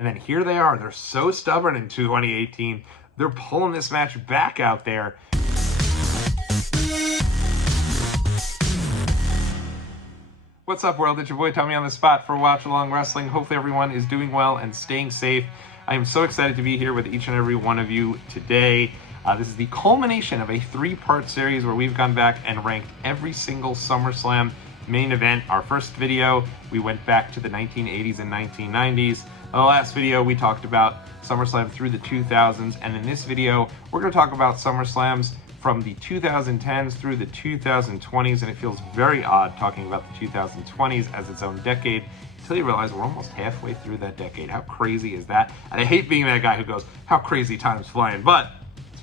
And then here they are. They're so stubborn in 2018. They're pulling this match back out there. What's up, world? It's your boy Tommy on the spot for Watch Along Wrestling. Hopefully everyone is doing well and staying safe. I am so excited to be here with each and every one of you today. This is the culmination of a three-part series where we've gone back and ranked every single SummerSlam main event. Our first video, we went back to the 1980s and 1990s. The last video, we talked about SummerSlam through the 2000s. And in this video, we're going to talk about SummerSlams from the 2010s through the 2020s. And it feels very odd talking about the 2020s as its own decade until you realize we're almost halfway through that decade. How crazy is that? And I hate being that guy who goes, how crazy time's flying, but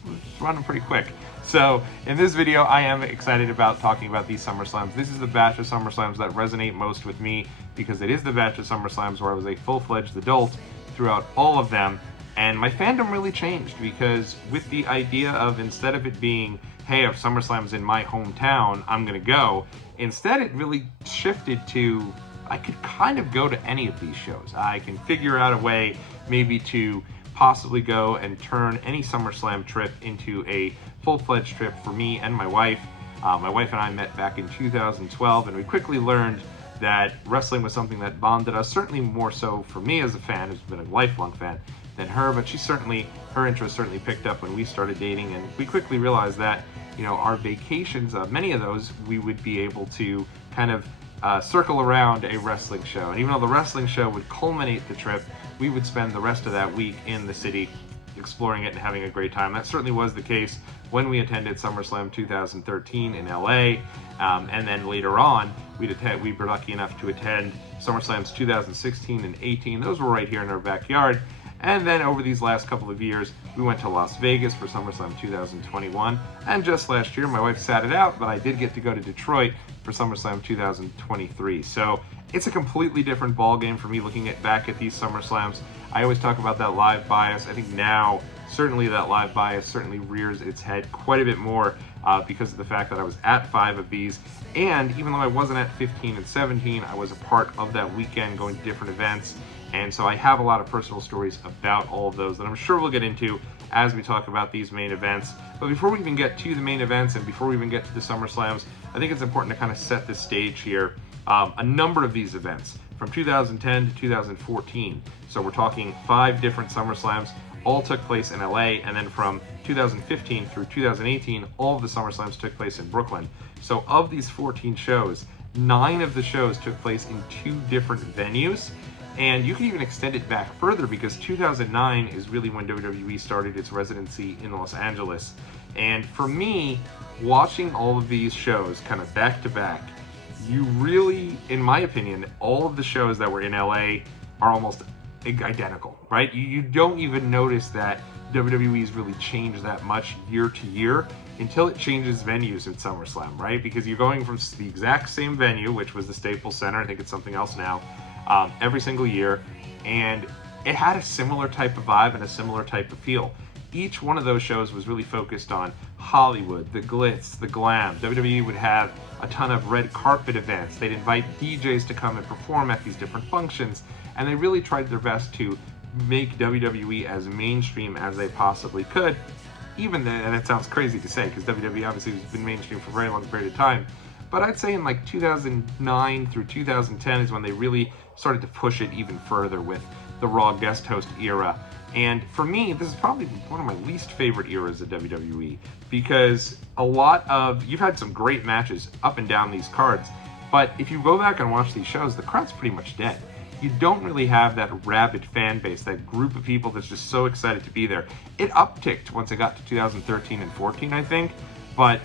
it's running pretty quick. So in this video, I am excited about talking about these SummerSlams. This is the batch of SummerSlams that resonate most with me because it is the batch of SummerSlams where I was a full-fledged adult throughout all of them. And my fandom really changed because with the idea of, instead of it being, hey, if SummerSlam's in my hometown, I'm gonna go, instead it really shifted to, I could kind of go to any of these shows. I can figure out a way maybe to possibly go and turn any SummerSlam trip into a full-fledged trip for me and my wife. My wife and I met back in 2012, and we quickly learned that wrestling was something that bonded us, certainly more so for me as a fan, who's been a lifelong fan, than her, but her interest certainly picked up when we started dating, and we quickly realized that, you know, our vacations, many of those, we would be able to kind of circle around a wrestling show. And even though the wrestling show would culminate the trip, we would spend the rest of that week in the city exploring it and having a great time. That certainly was the case when we attended SummerSlam 2013 in LA, and then later on we were lucky enough to attend SummerSlams 2016 and 18. Those were right here in our backyard. And then over these last couple of years, we went to Las Vegas for SummerSlam 2021. And just last year, my wife sat it out, but I did get to go to Detroit for SummerSlam 2023. So it's a completely different ballgame for me looking back at these SummerSlams. I always talk about that live bias. I think now, certainly that live bias certainly rears its head quite a bit more because of the fact that I was at 5 of these. And even though I wasn't at 15 and 17, I was a part of that weekend going to different events. And so I have a lot of personal stories about all of those that I'm sure we'll get into as we talk about these main events. But before we even get to the main events and before we even get to the SummerSlams, I think it's important to kind of set the stage here. A number of these events from 2010 to 2014. So we're talking 5 different SummerSlams, all took place in LA, and then from 2015 through 2018, all of the SummerSlams took place in Brooklyn. So of these 14 shows, 9 of the shows took place in 2 different venues. And you can even extend it back further because 2009 is really when WWE started its residency in Los Angeles. And for me, watching all of these shows kind of back to back, you really, in my opinion, all of the shows that were in LA are almost identical, right? You don't even notice that WWE's really changed that much year to year until it changes venues at SummerSlam, right? Because you're going from the exact same venue, which was the Staples Center, I think it's something else now, every single year, and it had a similar type of vibe and a similar type of feel. Each one of those shows was really focused on Hollywood, the glitz, the glam. WWE would have a ton of red carpet events. They'd invite DJs to come and perform at these different functions, and they really tried their best to make WWE as mainstream as they possibly could. Even then, and it sounds crazy to say because WWE obviously has been mainstream for a very long period of time, but I'd say in like 2009 through 2010 is when they really started to push it even further with the Raw guest host era. And for me, this is probably one of my least favorite eras of WWE because you've had some great matches up and down these cards, but if you go back and watch these shows, the crowd's pretty much dead. You don't really have that rabid fan base, that group of people that's just so excited to be there. It upticked once it got to 2013 and 14, I think, but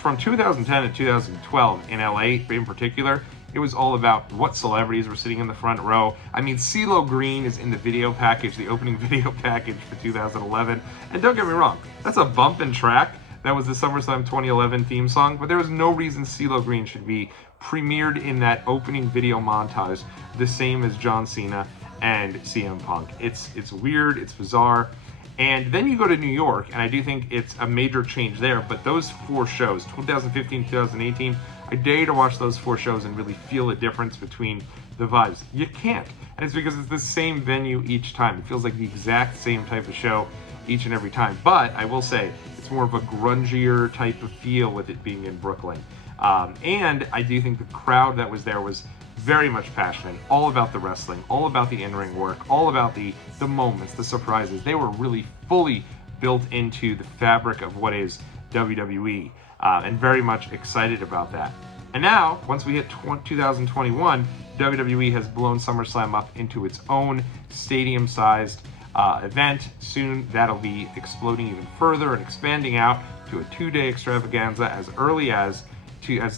from 2010 to 2012 in LA in particular, it was all about what celebrities were sitting in the front row. I mean, CeeLo Green is in the video package, the opening video package for 2011. And don't get me wrong, that's a bumpin' track. That was the SummerSlam 2011 theme song, but there was no reason CeeLo Green should be premiered in that opening video montage the same as John Cena and CM Punk. It's weird, it's bizarre. And then you go to New York, and I do think it's a major change there, but those 4 shows, 2015, 2018, I dare you to watch those 4 shows and really feel the difference between the vibes. You can't. And it's because it's the same venue each time. It feels like the exact same type of show each and every time. But I will say, it's more of a grungier type of feel with it being in Brooklyn. And I do think the crowd that was there was very much passionate, all about the wrestling, all about the in-ring work, all about the moments, the surprises. They were really fully built into the fabric of what is WWE, and very much excited about that. And now, once we hit 2021, WWE has blown SummerSlam up into its own stadium-sized event. Soon, that'll be exploding even further and expanding out to a 2-day extravaganza as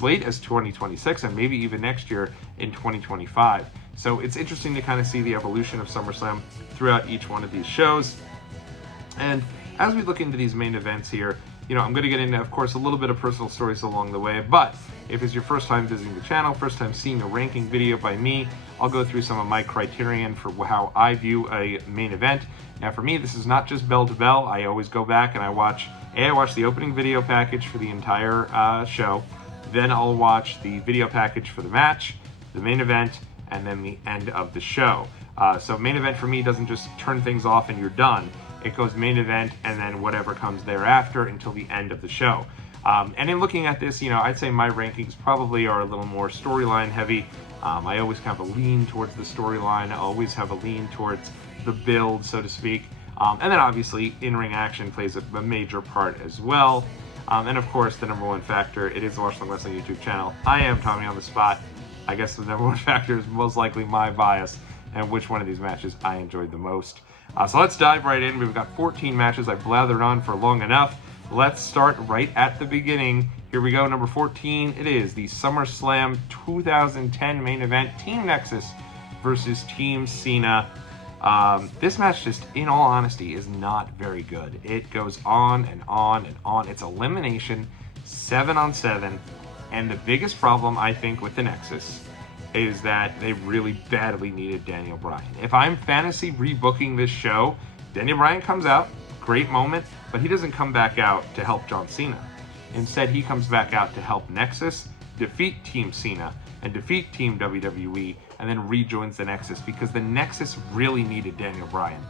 late as 2026, and maybe even next year in 2025. So it's interesting to kind of see the evolution of SummerSlam throughout each one of these shows. And as we look into these main events here, I'm going to get into, of course, a little bit of personal stories along the way, but if it's your first time visiting the channel, first time seeing a ranking video by me, I'll go through some of my criterion for how I view a main event. Now, for me, this is not just bell to bell. I always go back and I watch the opening video package for the entire show. Then I'll watch the video package for the match, the main event, and then the end of the show. So main event for me doesn't just turn things off and you're done. It goes main event and then whatever comes thereafter until the end of the show. And in looking at this, I'd say my rankings probably are a little more storyline heavy. I always kind of lean towards the storyline. I always have a lean towards the build, so to speak. And then obviously in-ring action plays a major part as well. And of course, the number one factor, it is the Watch Long Wrestling YouTube channel. I am Tommy on the Spot. I guess the number one factor is most likely my bias and which one of these matches I enjoyed the most. So let's dive right in. We've got 14 matches. I've blathered on for long enough. Let's start right at the beginning. Here we go, number 14. It is the SummerSlam 2010 main event, Team Nexus versus Team Cena. This match, just in all honesty, is not very good. It goes on and on and on. It's elimination, 7-on-7, and the biggest problem, I think, with the Nexus is that they really badly needed Daniel Bryan. If I'm fantasy rebooking this show, Daniel Bryan comes out, great moment, but he doesn't come back out to help John Cena. Instead, he comes back out to help Nexus defeat Team Cena and defeat Team WWE, and then rejoins the Nexus because the Nexus really needed Daniel Bryan.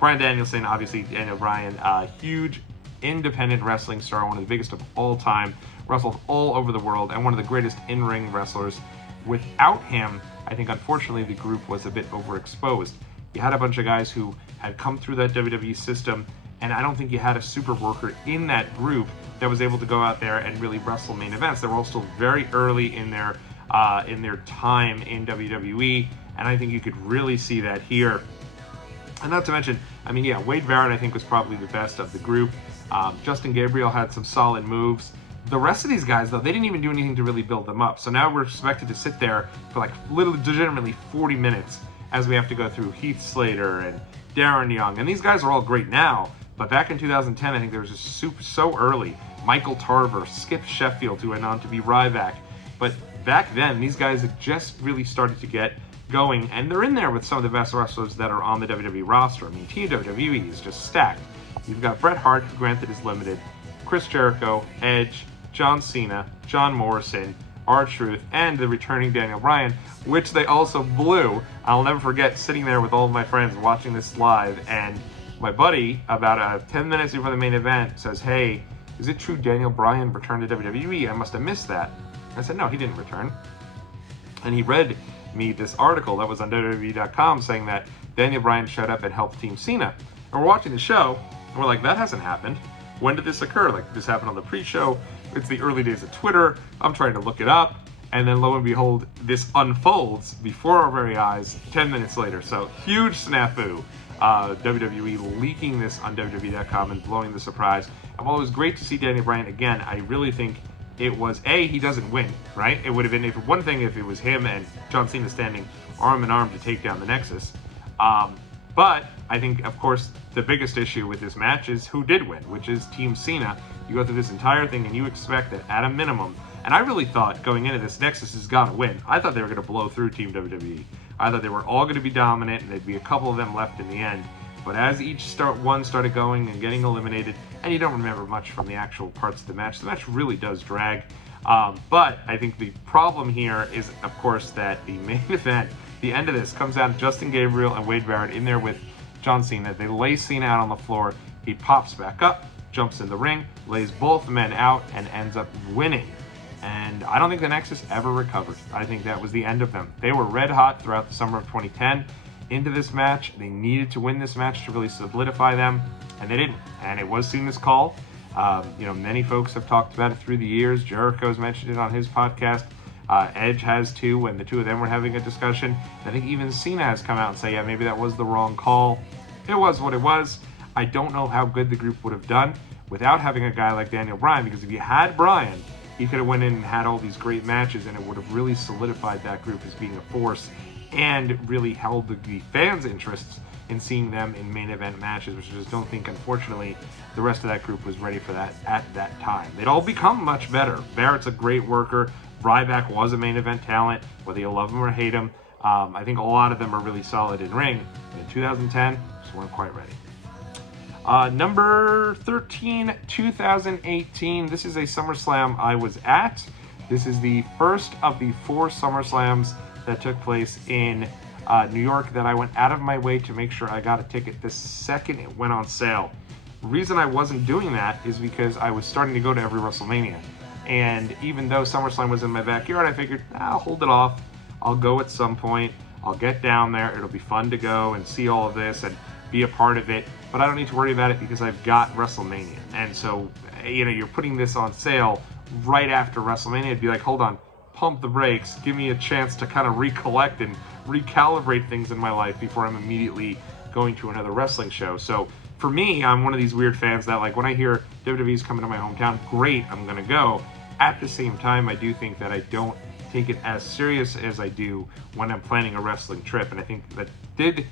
Bryan Danielson, obviously Daniel Bryan, huge independent wrestling star, one of the biggest of all time, wrestled all over the world, and one of the greatest in-ring wrestlers. Without him, I think unfortunately the group was a bit overexposed. You had a bunch of guys who had come through that WWE system, and I don't think you had a super worker in that group that was able to go out there and really wrestle main events. They were all still very early in their time in WWE, and I think you could really see that here. And not to mention, Wade Barrett I think was probably the best of the group. Justin Gabriel had some solid moves. The rest of these guys, though, they didn't even do anything to really build them up. So now we're expected to sit there for like legitimately 40 minutes as we have to go through Heath Slater and Darren Young. And these guys are all great now, but back in 2010, I think there was just so early. Michael Tarver, Skip Sheffield, who went on to be Ryback. But back then, these guys had just really started to get going, and they're in there with some of the best wrestlers that are on the WWE roster. Team WWE is just stacked. You've got Bret Hart, who granted is limited, Chris Jericho, Edge, John Cena, John Morrison, R-Truth, and the returning Daniel Bryan, which they also blew. I'll never forget sitting there with all of my friends watching this live, and my buddy, about 10 minutes before the main event, says, "Hey, is it true Daniel Bryan returned to WWE? I must have missed that." I said, "No, he didn't return." And he read me this article that was on WWE.com saying that Daniel Bryan showed up and helped Team Cena. And we're watching the show, and we're like, that hasn't happened. When did this occur? Like, this happened on the pre-show. It's the early days of Twitter. I'm trying to look it up. And then lo and behold, this unfolds before our very eyes 10 minutes later. So huge snafu. WWE leaking this on WWE.com and blowing the surprise. And while it was great to see Daniel Bryan again, I really think it was, he doesn't win, right? It would have been one thing if it was him and John Cena standing arm in arm to take down the Nexus. But I think, of course, the biggest issue with this match is who did win, which is Team Cena. You go through this entire thing and you expect that at a minimum, and I really thought going into this, Nexus has got to win. I thought they were going to blow through Team WWE. I thought they were all going to be dominant and there'd be a couple of them left in the end. But as each one started going and getting eliminated, and you don't remember much from the actual parts of the match really does drag. But I think the problem here is, of course, that the main event, the end of this, comes down to Justin Gabriel and Wade Barrett in there with John Cena. They lay Cena out on the floor. He pops back up, jumps in the ring, lays both men out, and ends up winning. And I don't think the Nexus ever recovered. I think that was the end of them. They were red hot throughout the summer of 2010 into this match. They needed to win this match to really solidify them, and they didn't. And it was Cena's call. Many folks have talked about it through the years. Jericho's mentioned it on his podcast. Edge has too, when the two of them were having a discussion. I think even Cena has come out and say, yeah, maybe that was the wrong call. It was what it was. I don't know how good the group would have done without having a guy like Daniel Bryan, because if you had Bryan, he could have went in and had all these great matches, and it would have really solidified that group as being a force and really held the fans' interests in seeing them in main event matches, which I just don't think, unfortunately, the rest of that group was ready for that at that time. They'd all become much better. Barrett's a great worker. Ryback was a main event talent, whether you love him or hate him. I think a lot of them are really solid in ring. In 2010, just weren't quite ready. Number 13, 2018. This is a SummerSlam I was at. This is the first of the 4 SummerSlams that took place in New York that I went out of my way to make sure I got a ticket the second it went on sale. The reason I wasn't doing that is because I was starting to go to every WrestleMania. And even though SummerSlam was in my backyard, I figured, I'll hold it off. I'll go at some point. I'll get down there. It'll be fun to go and see all of this and be a part of it. But I don't need to worry about it because I've got WrestleMania. And so, you're putting this on sale right after WrestleMania. It'd be like, hold on, pump the brakes. Give me a chance to kind of recollect and recalibrate things in my life before I'm immediately going to another wrestling show. So for me, I'm one of these weird fans that, like, when I hear WWE's coming to my hometown, great, I'm going to go. At the same time, I do think that I don't take it as serious as I do when I'm planning a wrestling trip. And I think that did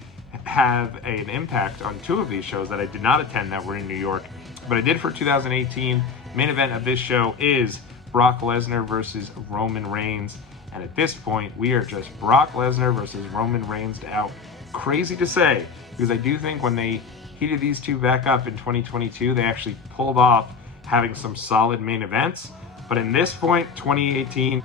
have an impact on 2 of these shows that I did not attend that were in New York, but I did for 2018. Main event of this show is Brock Lesnar versus Roman Reigns. And at this point, we are just Brock Lesnar versus Roman Reigns out. Crazy to say, because I do think when they heated these two back up in 2022, they actually pulled off having some solid main events. But in this point, 2018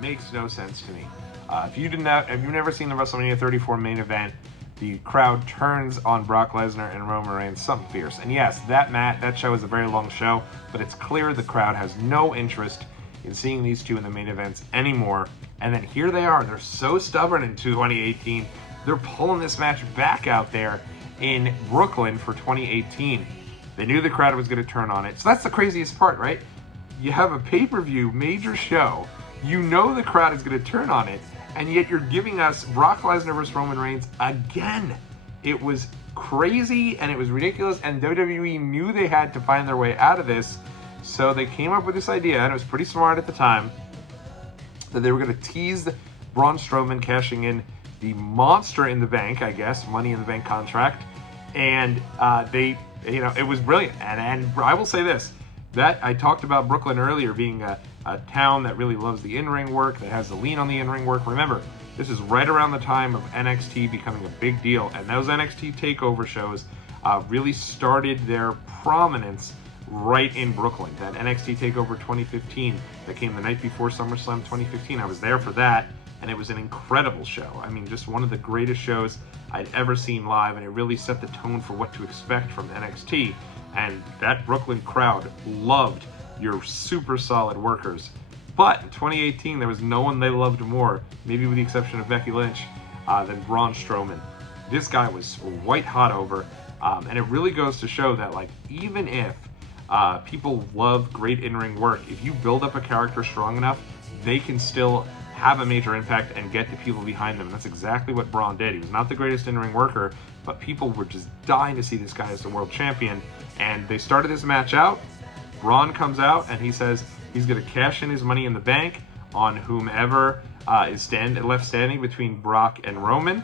makes no sense to me. If you've never seen the WrestleMania 34 main event, the crowd turns on Brock Lesnar and Roman Reigns something fierce. And yes, that show is a very long show, but it's clear the crowd has no interest in seeing these two in the main events anymore. And then here they are. They're so stubborn in 2018. They're pulling this match back out there in Brooklyn for 2018. They knew the crowd was going to turn on it. So that's the craziest part, right? You have a pay-per-view major show. You know the crowd is going to turn on it. And yet you're giving us Brock Lesnar versus Roman Reigns again. It was crazy and it was ridiculous. And WWE knew they had to find their way out of this. So they came up with this idea, and it was pretty smart at the time, that they were going to tease Braun Strowman cashing in the Monster in the Bank, I guess, Money in the Bank contract. And it was brilliant. And I will say this, that I talked about Brooklyn earlier being a town that really loves the in-ring work, that has the lean on the in-ring work. Remember, this is right around the time of NXT becoming a big deal, and those NXT TakeOver shows really started their prominence right in Brooklyn. That NXT TakeOver 2015 that came the night before SummerSlam 2015, I was there for that, and it was an incredible show. I mean, just one of the greatest shows I'd ever seen live, and it really set the tone for what to expect from NXT. And that Brooklyn crowd loved your super solid workers. But in 2018, there was no one they loved more, maybe with the exception of Becky Lynch, than Braun Strowman. This guy was white hot over, and it really goes to show that, like, even if people love great in-ring work, if you build up a character strong enough, they can still have a major impact and get the people behind them. And that's exactly what Braun did. He was not the greatest in-ring worker, but people were just dying to see this guy as the world champion. And they started this match out. Braun comes out and he says he's going to cash in his Money in the Bank on whomever is left standing between Brock and Roman.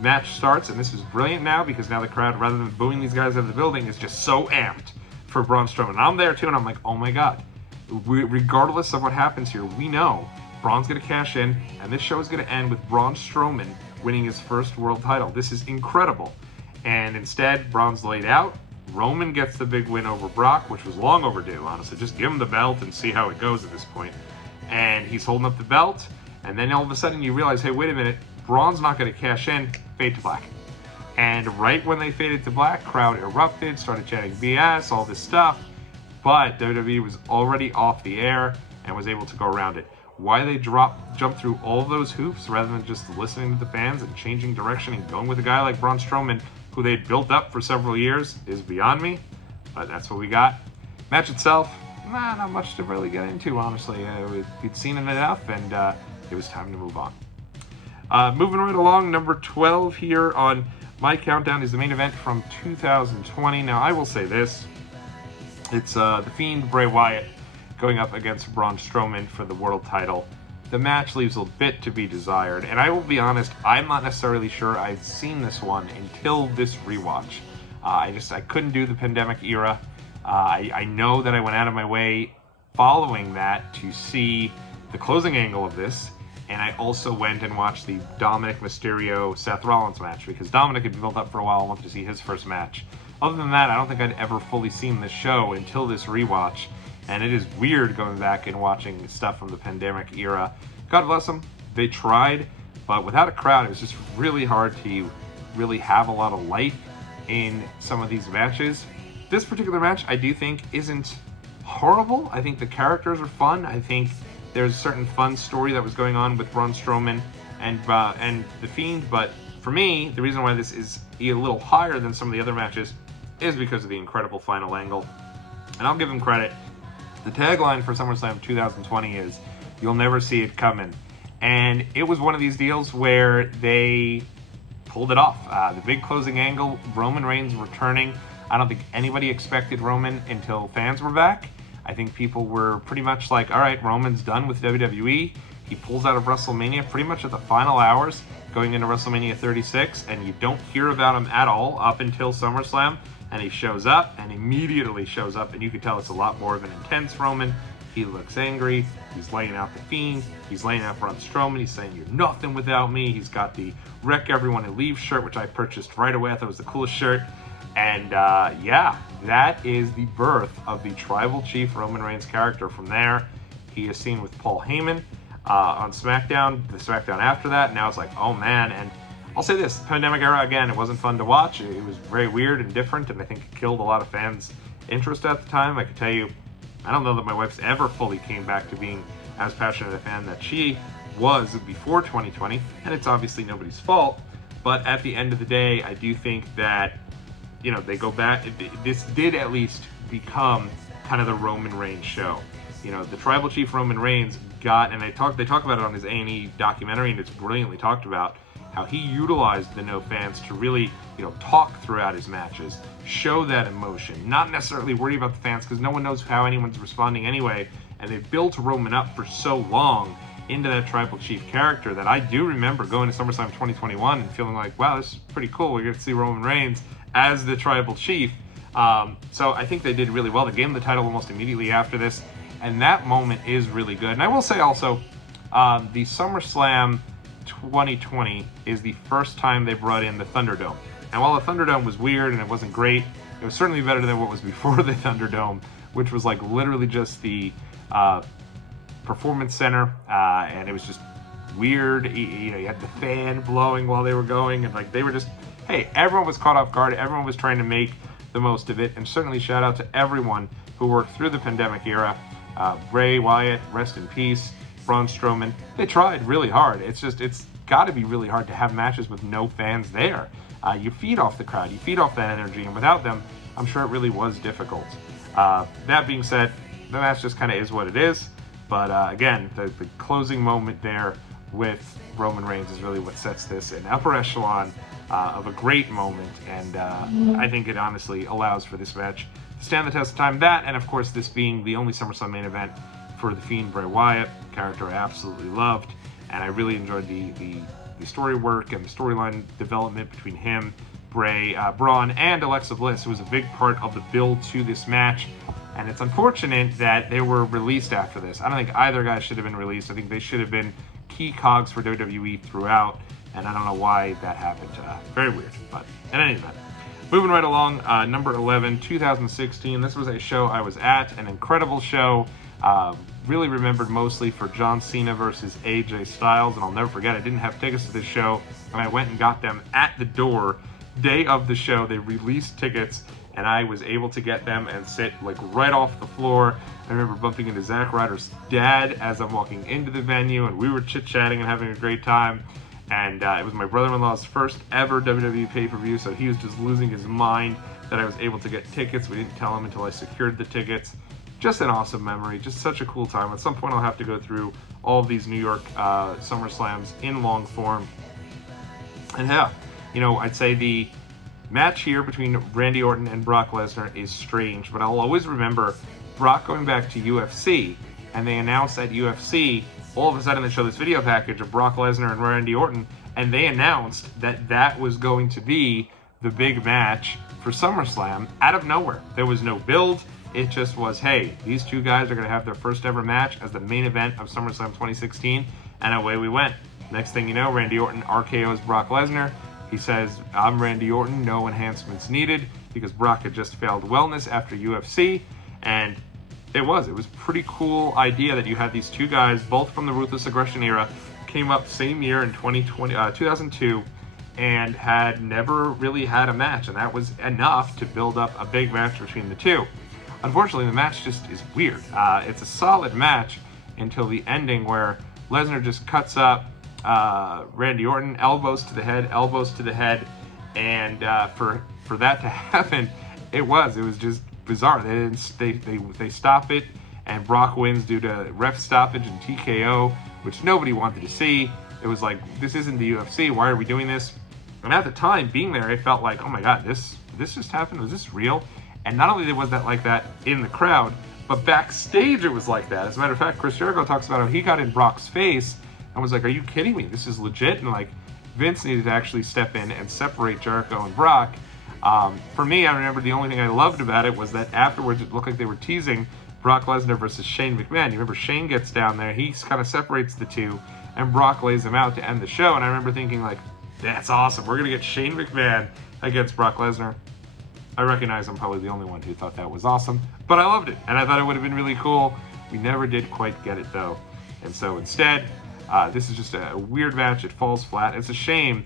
Match starts, and this is brilliant now because now the crowd, rather than booing these guys out of the building, is just so amped for Braun Strowman. And I'm there too, and I'm like, oh my god. Regardless of what happens here, we know Braun's going to cash in, and this show is going to end with Braun Strowman winning his first world title. This is incredible. And instead, Braun's laid out. Roman gets the big win over Brock, which was long overdue, honestly. Just give him the belt and see how it goes at this point. And he's holding up the belt, and then all of a sudden you realize, hey, wait a minute, Braun's not going to cash in, fade to black. And right when they faded to black, crowd erupted, started chanting BS, all this stuff, but WWE was already off the air and was able to go around it. Why they jump through all those hoops rather than just listening to the fans and changing direction and going with a guy like Braun Strowman, who they'd built up for several years, is beyond me, but that's what we got. Match itself, not much to really get into, honestly. We'd seen it enough, and it was time to move on. Moving right along, number 12 here on my countdown is the main event from 2020. Now, I will say this. It's The Fiend, Bray Wyatt, going up against Braun Strowman for the world title. The match leaves a bit to be desired, and I will be honest, I'm not necessarily sure I've seen this one until this rewatch. I couldn't do the pandemic era. I know that I went out of my way following that to see the closing angle of this, and I also went and watched the Dominic Mysterio-Seth Rollins match, because Dominic had been built up for a while. I wanted to see his first match. Other than that, I don't think I'd ever fully seen this show until this rewatch, and it is weird going back and watching stuff from the pandemic era. God bless them, they tried, but without a crowd, it was just really hard to really have a lot of life in some of these matches. This particular match, I do think, isn't horrible. I think the characters are fun. I think there's a certain fun story that was going on with Braun Strowman and The Fiend, but for me, the reason why this is a little higher than some of the other matches is because of the incredible final angle. And I'll give him credit. The tagline for SummerSlam 2020 is, "You'll never see it coming." And it was one of these deals where they pulled it off. The big closing angle, Roman Reigns returning. I don't think anybody expected Roman until fans were back. I think people were pretty much like, all right, Roman's done with WWE. He pulls out of WrestleMania pretty much at the final hours going into WrestleMania 36, and you don't hear about him at all up until SummerSlam. And he shows up, and immediately shows up, and you can tell it's a lot more of an intense Roman. He looks angry. He's laying out The Fiend. He's laying out Braun Strowman. He's saying, "You're nothing without me." He's got the Wreck Everyone and Leave shirt, which I purchased right away. I thought it was the coolest shirt. And yeah, that is the birth of the Tribal Chief Roman Reigns character. From there, he is seen with Paul Heyman on SmackDown, the SmackDown after that. Now it's like, oh man. And I'll say this, the pandemic era, again, it wasn't fun to watch. It was very weird and different, and I think it killed a lot of fans' interest at the time. I can tell you, I don't know that my wife's ever fully came back to being as passionate a fan that she was before 2020, and it's obviously nobody's fault. But at the end of the day, I do think that, you know, they go back, this did at least become kind of the Roman Reigns show. You know, the Tribal Chief Roman Reigns got, and they talk about it on his A&E documentary, and it's brilliantly talked about, how he utilized the no fans to really, you know, talk throughout his matches, show that emotion, not necessarily worry about the fans, because no one knows how anyone's responding anyway, and they built Roman up for so long into that Tribal Chief character that I do remember going to SummerSlam 2021 and feeling like, wow, this is pretty cool. We're going to see Roman Reigns as the Tribal Chief. So I think they did really well. They gave him the title almost immediately after this, and that moment is really good. And I will say also, the SummerSlam 2020 is the first time they brought in the Thunderdome. And while the Thunderdome was weird and it wasn't great, it was certainly better than what was before the Thunderdome, which was like literally just the Performance Center, and it was just weird. You know, you had the fan blowing while they were going, and like they were just, hey, everyone was caught off guard. Everyone was trying to make the most of it, and certainly shout out to everyone who worked through the pandemic era. Bray Wyatt, rest in peace. Braun Strowman, they tried really hard. It's got to be really hard to have matches with no fans there. You feed off the crowd, you feed off that energy, and without them, I'm sure it really was difficult. That being said, the match just kind of is what it is. But again, the closing moment there with Roman Reigns is really what sets this an upper echelon of a great moment, and I think it honestly allows for this match to stand the test of time. That, and of course, this being the only SummerSlam main event for The Fiend, Bray Wyatt, character I absolutely loved, and I really enjoyed the story work and the storyline development between him, Bray, Braun, and Alexa Bliss, who was a big part of the build to this match. And it's unfortunate that they were released after this. I don't think either guy should have been released. I think they should have been key cogs for WWE throughout, and I don't know why that happened. Very weird, but in any event. Moving right along, number 11, 2016. This was a show I was at, an incredible show. Really remembered mostly for John Cena versus AJ Styles, and I'll never forget, I didn't have tickets to this show, and I went and got them at the door. Day of the show, they released tickets, and I was able to get them and sit like right off the floor. I remember bumping into Zack Ryder's dad as I'm walking into the venue, and we were chit-chatting and having a great time. And it was my brother-in-law's first ever WWE pay-per-view, so he was just losing his mind that I was able to get tickets. We didn't tell him until I secured the tickets. Just an awesome memory, just such a cool time. At some point I'll have to go through all of these New York SummerSlams in long form. And yeah, you know, I'd say the match here between Randy Orton and Brock Lesnar is strange, but I'll always remember Brock going back to UFC, and they announced at UFC, all of a sudden they show this video package of Brock Lesnar and Randy Orton, and they announced that that was going to be the big match for SummerSlam out of nowhere. There was no build. It just was, hey, these two guys are going to have their first ever match as the main event of SummerSlam 2016, and away we went. Next thing you know, Randy Orton RKO's Brock Lesnar. He says, I'm Randy Orton, no enhancements needed, because Brock had just failed wellness after UFC, and it was a pretty cool idea that you had these two guys, both from the Ruthless Aggression era, came up same year in 2002, and had never really had a match, and that was enough to build up a big match between the two. Unfortunately, the match just is weird. It's a solid match until the ending where Lesnar just cuts up Randy Orton, elbows to the head, and for that to happen, it was just bizarre. They stop it, and Brock wins due to ref stoppage and TKO, which nobody wanted to see. It was like, this isn't the UFC. Why are we doing this? And at the time, being there, it felt like, oh my God, this just happened. Was this real? And not only was that like that in the crowd, but backstage it was like that. As a matter of fact, Chris Jericho talks about how he got in Brock's face and was like, are you kidding me? This is legit. And like, Vince needed to actually step in and separate Jericho and Brock. For me, I remember the only thing I loved about it was that afterwards it looked like they were teasing Brock Lesnar versus Shane McMahon. You remember Shane gets down there, he kind of separates the two, and Brock lays him out to end the show. And I remember thinking like, that's awesome. We're going to get Shane McMahon against Brock Lesnar. I recognize I'm probably the only one who thought that was awesome, but I loved it, and I thought it would have been really cool. We never did quite get it, though. And so instead, this is just a weird match. It falls flat. It's a shame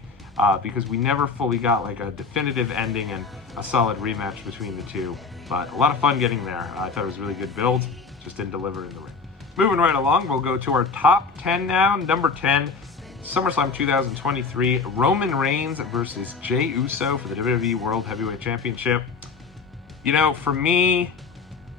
because we never fully got like a definitive ending and a solid rematch between the two. But a lot of fun getting there. I thought it was a really good build. Just didn't deliver in the ring. Moving right along, we'll go to our top 10 now. Number 10. SummerSlam 2023, Roman Reigns versus Jey Uso for the WWE World Heavyweight Championship. You know, for me,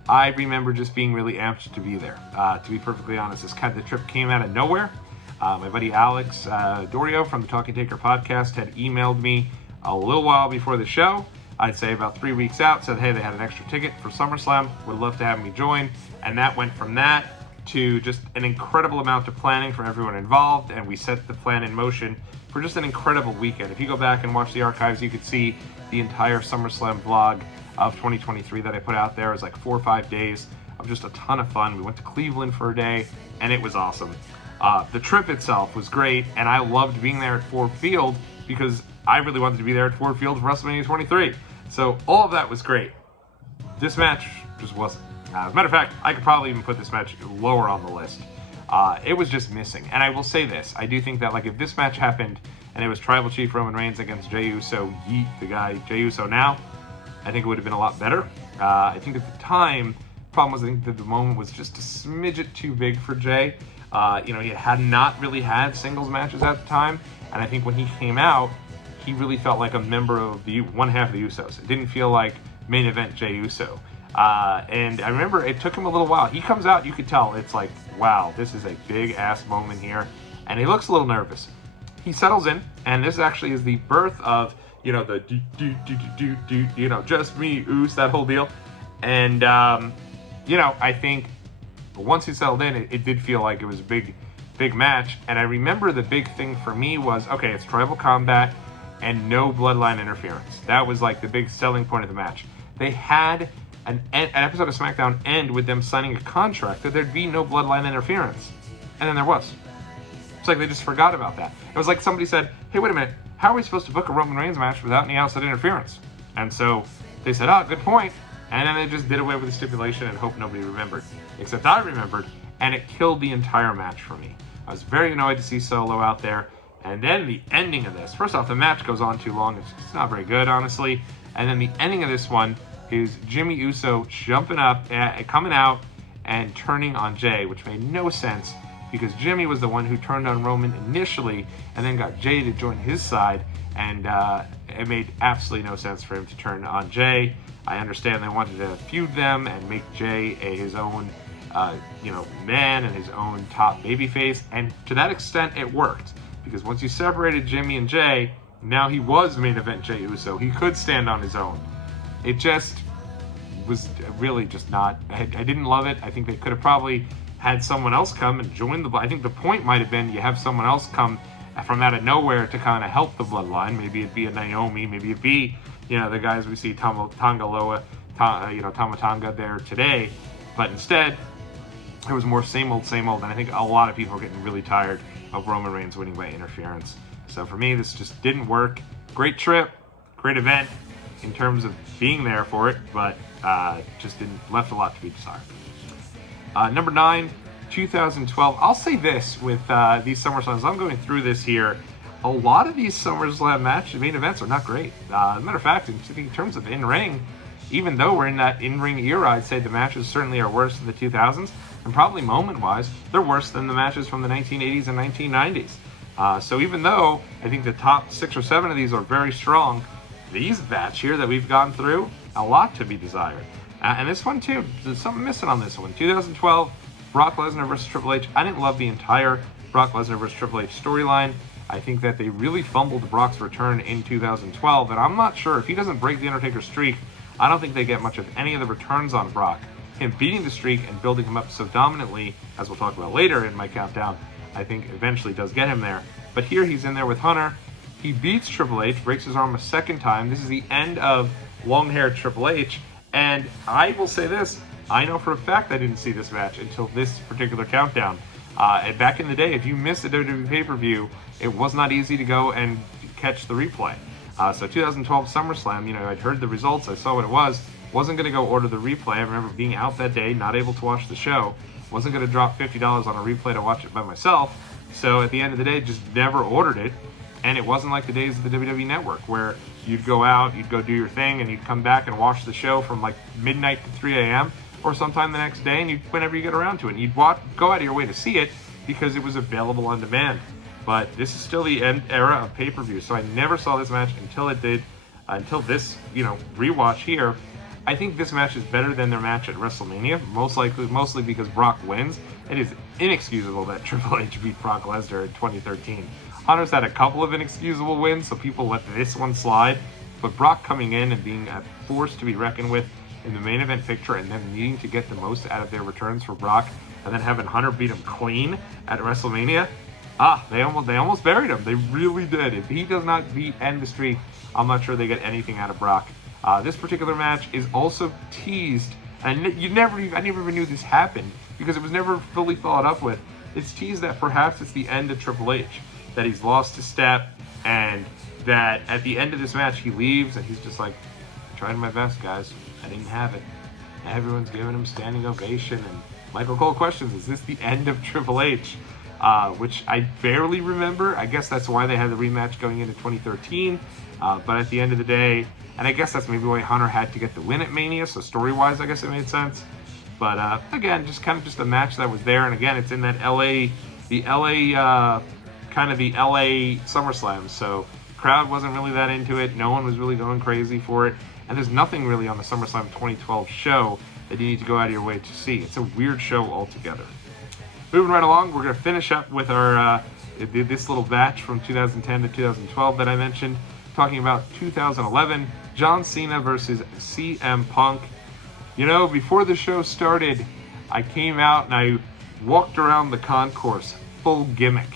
I remember just being really amped to be there. To be perfectly honest, the trip came out of nowhere. My buddy Alex Dorio from the Talking Taker podcast had emailed me a little while before the show. I'd say about 3 weeks out, said, hey, they had an extra ticket for SummerSlam, would love to have me join. And that went from that to just an incredible amount of planning for everyone involved, and we set the plan in motion for just an incredible weekend. If you go back and watch the archives, you could see the entire SummerSlam vlog of 2023 that I put out there. It was like 4 or 5 days of just a ton of fun. We went to Cleveland for a day, and it was awesome. The trip itself was great, and I loved being there at Ford Field because I really wanted to be there at Ford Field for WrestleMania 23. So all of that was great. This match just wasn't. As a matter of fact, I could probably even put this match lower on the list. It was just missing. And I will say this, I do think that like if this match happened and it was Tribal Chief Roman Reigns against Jey Uso, the guy Jey Uso now, I think it would have been a lot better. I think at the time, the problem was I think that the moment was just a smidget too big for Jey. You know, he had not really had singles matches at the time. And I think when he came out, he really felt like a member of the one half of the Usos. It didn't feel like main event Jey Uso. And I remember it took him a little while. He comes out, you could tell it's like, wow, this is a big ass moment here. And he looks a little nervous. He settles in, and this actually is the birth of, you know, the you know, just me, oos, that whole deal. And, you know, I think once he settled in, it did feel like it was a big match. And I remember the big thing for me was, okay, it's tribal combat and no bloodline interference. That was like the big selling point of the match. They had an episode of SmackDown end with them signing a contract that there'd be no bloodline interference. And then there was. It's like they just forgot about that. It was like somebody said, hey, wait a minute, how are we supposed to book a Roman Reigns match without any outside interference? And so they said, oh, good point. And then they just did away with the stipulation and hoped nobody remembered. Except I remembered, and it killed the entire match for me. I was very annoyed to see Solo out there. And then the ending of this, first off, the match goes on too long. It's not very good, honestly. And then the ending of this one is Jey Uso jumping up, coming out, and turning on Jey, which made no sense because Jimmy was the one who turned on Roman initially and then got Jey to join his side. And it made absolutely no sense for him to turn on Jey. I understand they wanted to feud them and make Jey his own, man and his own top babyface. And to that extent, it worked. Because once you separated Jimmy and Jey, now he was main event Jey Uso. He could stand on his own. It just was really just not... I didn't love it. I think they could have probably had someone else come and join the... I think the point might have been you have someone else come from out of nowhere to kind of help the bloodline. Maybe it'd be a Naomi. Maybe it'd be, the guys we see, Tonga Loa, Tama Tonga there today. But instead, it was more same old, and I think a lot of people are getting really tired of Roman Reigns winning by interference. So for me, this just didn't work. Great trip, great event in terms of being there for it, but just left a lot to be desired. Number 9, 2012. I'll say this with these SummerSlams. I'm going through this here. A lot of these SummerSlam main events are not great. As a matter of fact, in terms of in-ring, even though we're in that in-ring era, I'd say the matches certainly are worse than the 2000s, and probably moment-wise, they're worse than the matches from the 1980s and 1990s. So even though I think the top 6 or 7 of these are very strong, these batch here that we've gone through, a lot to be desired. And this one too, there's something missing on this one. 2012, Brock Lesnar versus Triple H. I didn't love the entire Brock Lesnar versus Triple H storyline. I think that they really fumbled Brock's return in 2012, and I'm not sure if he doesn't break the Undertaker streak, I don't think they get much of any of the returns on Brock. Him beating the streak and building him up so dominantly, as we'll talk about later in my countdown, I think eventually does get him there. But here he's in there with Hunter. He beats Triple H, breaks his arm a second time. This is the end of long-haired Triple H. And I will say this, I know for a fact I didn't see this match until this particular countdown. And back in the day, if you missed a WWE pay-per-view, it was not easy to go and catch the replay. So 2012 SummerSlam, I'd heard the results, I saw what it was. Wasn't going to go order the replay. I remember being out that day, not able to watch the show. Wasn't going to drop $50 on a replay to watch it by myself. So at the end of the day, just never ordered it. And it wasn't like the days of the WWE Network where you'd go out, you'd go do your thing, and you'd come back and watch the show from like midnight to 3 a.m. or sometime the next day, and whenever you get around to it. And you'd go out of your way to see it because it was available on demand. But this is still the end era of pay-per-view, so I never saw this match until this, rewatch here. I think this match is better than their match at WrestleMania, mostly because Brock wins. It is inexcusable that Triple H beat Brock Lesnar in 2013. Hunter's had a couple of inexcusable wins, so people let this one slide. But Brock coming in and being a force to be reckoned with in the main event picture and then needing to get the most out of their returns for Brock and then having Hunter beat him clean at WrestleMania, they almost buried him. They really did. If he does not end the streak, I'm not sure they get anything out of Brock. This particular match is also teased, and I never even knew this happened because it was never fully followed up with. It's teased that perhaps it's the end of Triple H, that he's lost a step, and that at the end of this match he leaves and he's just like, I tried my best, guys. I didn't have it. And everyone's giving him standing ovation, and Michael Cole questions, is this the end of Triple H? Which I barely remember. I guess that's why they had the rematch going into 2013. But at the end of the day, and I guess that's maybe why Hunter had to get the win at Mania, so story-wise I guess it made sense. But again, just a match that was there, and again, it's in that the LA SummerSlam, so crowd wasn't really that into it, no one was really going crazy for it, and there's nothing really on the SummerSlam 2012 show that you need to go out of your way to see. It's a weird show altogether. Moving right along, we're going to finish up with our this little batch from 2010 to 2012 that I mentioned, talking about 2011, John Cena versus CM Punk. Before the show started, I came out and I walked around the concourse, full gimmick.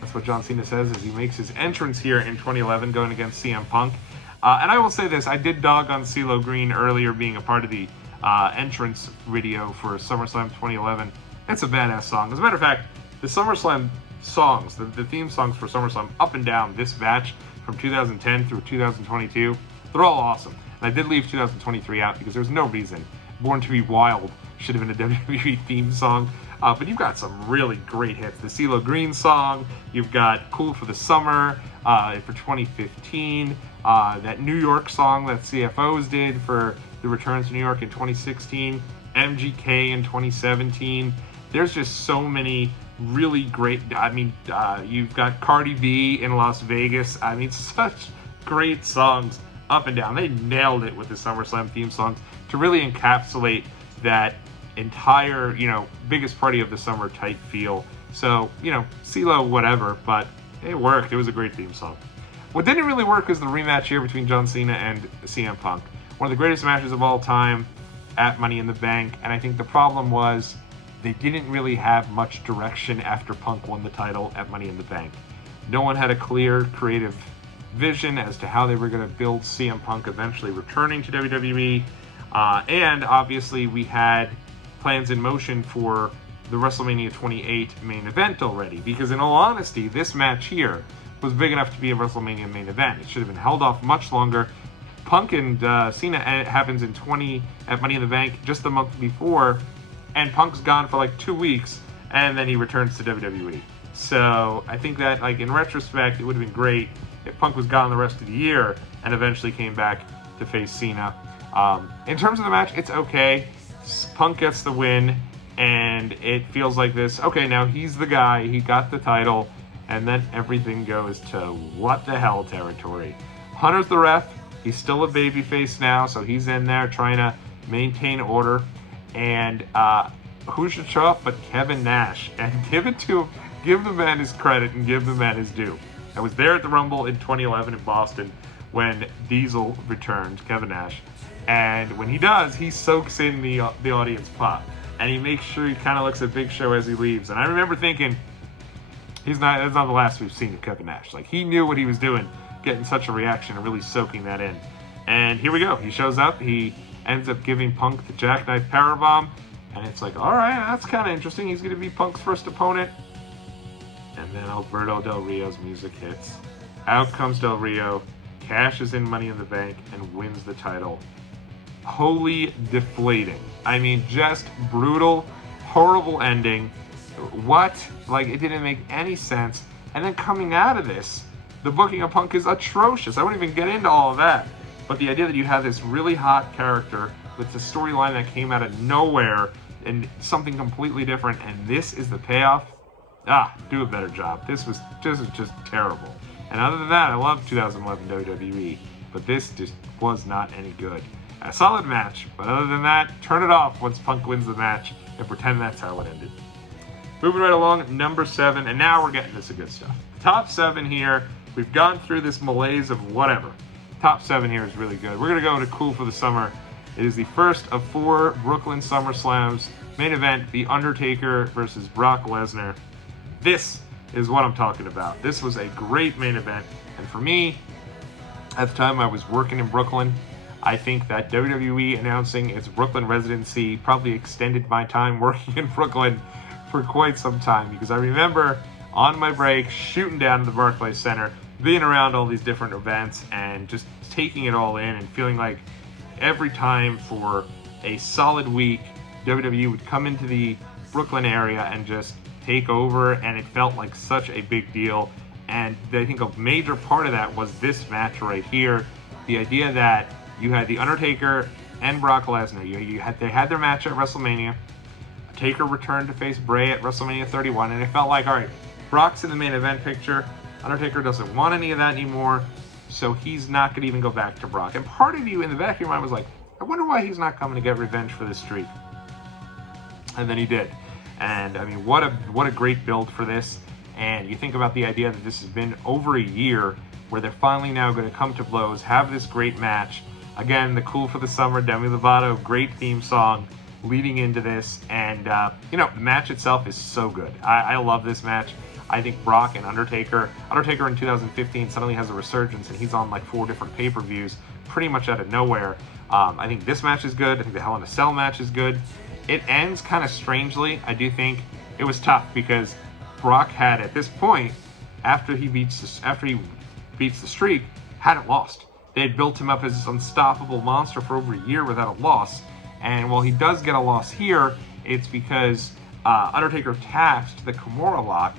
That's what John Cena says as he makes his entrance here in 2011 going against CM Punk. And I will say this, I did dog on CeeLo Green earlier being a part of the entrance video for SummerSlam 2011. It's a badass song. As a matter of fact, the SummerSlam songs, the theme songs for SummerSlam up and down this batch from 2010 through 2022, They're all awesome. And I did leave 2023 out because there's no reason Born to be Wild should have been a WWE theme song. But you've got some really great hits. The CeeLo Green song. You've got Cool for the Summer for 2015. That New York song that CFOs did for the Return to New York in 2016. MGK in 2017. There's just so many really great. I mean, you've got Cardi B in Las Vegas. I mean, such great songs up and down. They nailed it with the SummerSlam theme songs to really encapsulate that entire, biggest party of the summer type feel. So, CeeLo, whatever, but it worked. It was a great theme song. What didn't really work was the rematch here between John Cena and CM Punk. One of the greatest matches of all time at Money in the Bank, and I think the problem was they didn't really have much direction after Punk won the title at Money in the Bank. No one had a clear, creative vision as to how they were going to build CM Punk eventually returning to WWE, and obviously we had plans in motion for the WrestleMania 28 main event already, because in all honesty, this match here was big enough to be a WrestleMania main event. It should have been held off much longer. Punk and Cena happens at Money in the Bank just the month before, and Punk's gone for like 2 weeks, and then he returns to WWE. So I think that, in retrospect, it would have been great if Punk was gone the rest of the year and eventually came back to face Cena. In terms of the match, it's okay. Punk gets the win, and it feels like this. Okay, now he's the guy. He got the title, and then everything goes to what the hell territory. Hunter's the ref. He's still a babyface now, so he's in there trying to maintain order. And who should show up but Kevin Nash? And give the man his credit and give the man his due. I was there at the Rumble in 2011 in Boston when Diesel returned, Kevin Nash. And when he does, he soaks in the audience pop. And he makes sure he kind of looks at Big Show as he leaves. And I remember thinking, that's not the last we've seen of Kevin Nash. He knew what he was doing, getting such a reaction and really soaking that in. And here we go. He shows up. He ends up giving Punk the jackknife powerbomb. And it's like, all right, that's kind of interesting. He's going to be Punk's first opponent. And then Alberto Del Rio's music hits. Out comes Del Rio, cashes in Money in the Bank, and wins the title. Wholly deflating. I mean, just brutal, horrible ending. What? It didn't make any sense. And then coming out of this, the booking of Punk is atrocious. I won't even get into all of that. But the idea that you have this really hot character with the storyline that came out of nowhere and something completely different, and this is the payoff. Do a better job. This is just terrible. And other than that, I love 2011 WWE, but this just was not any good. A solid match, but other than that, turn it off once Punk wins the match and pretend that's how it ended. Moving right along, number 7, and now we're getting to some good stuff. Top 7 here. We've gone through this malaise of whatever. Top 7 here is really good. We're going to go to Cool for the Summer. It is the first of 4 Brooklyn SummerSlams. Main event, The Undertaker versus Brock Lesnar. This is what I'm talking about. This was a great main event. And for me, at the time I was working in Brooklyn, I think that WWE announcing its Brooklyn residency probably extended my time working in Brooklyn for quite some time, because I remember on my break shooting down to the Barclays Center, being around all these different events and just taking it all in and feeling like every time for a solid week, WWE would come into the Brooklyn area and just take over, and it felt like such a big deal. And I think a major part of that was this match right here. The idea that you had The Undertaker and Brock Lesnar. They had their match at WrestleMania. Taker returned to face Bray at WrestleMania 31, and it felt like, all right, Brock's in the main event picture. Undertaker doesn't want any of that anymore, so he's not going to even go back to Brock. And part of you in the back of your mind was like, I wonder why he's not coming to get revenge for this streak. And then he did. And I mean, what a great build for this. And you think about the idea that this has been over a year where they're finally now going to come to blows, have this great match. Again, the Cool for the Summer, Demi Lovato, great theme song leading into this. And, the match itself is so good. I love this match. I think Brock and Undertaker in 2015 suddenly has a resurgence, and he's on 4 different pay-per-views pretty much out of nowhere. I think this match is good. I think the Hell in a Cell match is good. It ends kind of strangely. I do think it was tough because Brock had, at this point, after he beats the streak, hadn't lost. They had built him up as this unstoppable monster for over a year without a loss. And while he does get a loss here, it's because Undertaker taps the Kimura lock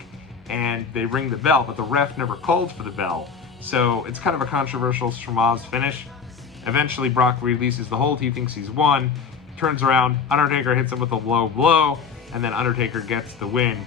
and they ring the bell, but the ref never called for the bell. So it's kind of a controversial Schmaz finish. Eventually, Brock releases the hold. He thinks he's won. Turns around. Undertaker hits him with a low blow. And then Undertaker gets the win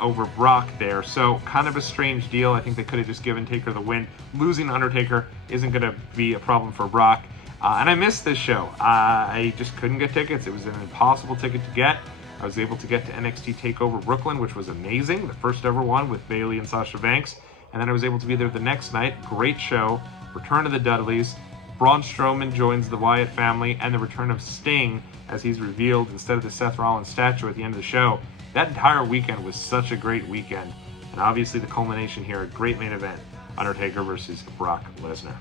over Brock there. So kind of a strange deal. I think they could have just given Taker the win. Losing Undertaker isn't going to be a problem for Brock. And I missed this show. I just couldn't get tickets. It was an impossible ticket to get. I was able to get to NXT TakeOver Brooklyn, which was amazing. The first ever one with Bayley and Sasha Banks. And then I was able to be there the next night. Great show. Return of the Dudleys. Braun Strowman joins the Wyatt family, and the return of Sting as he's revealed instead of the Seth Rollins statue at the end of the show. That entire weekend was such a great weekend. And obviously the culmination here, a great main event, Undertaker versus Brock Lesnar.